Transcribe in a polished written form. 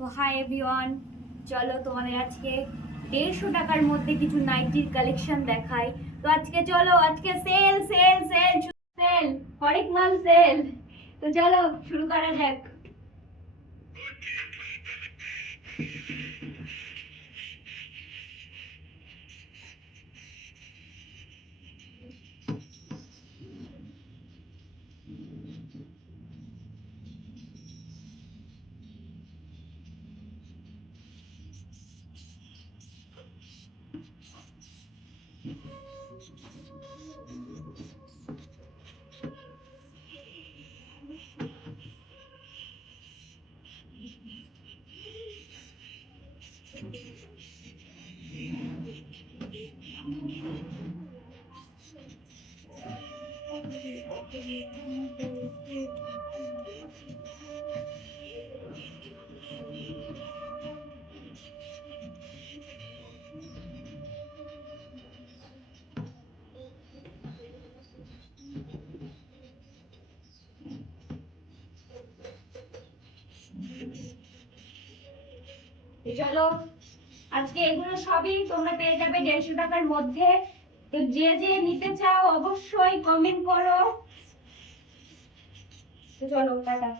তো hi everyone, চলো তোমাদের আজকে 150 টাকার মধ্যে কিছু নাইটির কালেকশন দেখাই। তো আজকে চলো, আজকে সেল সেল সেল সেল, হরেক মাল সেল। তো চলো শুরু করা যাক। চলো, আজকে এগুলো সবই তোমরা পেয়ে যাবে 150 টাকার মধ্যে। তো যে যে নিতে চাও অবশ্যই কমেন্ট করো। তো চলো, টাটা।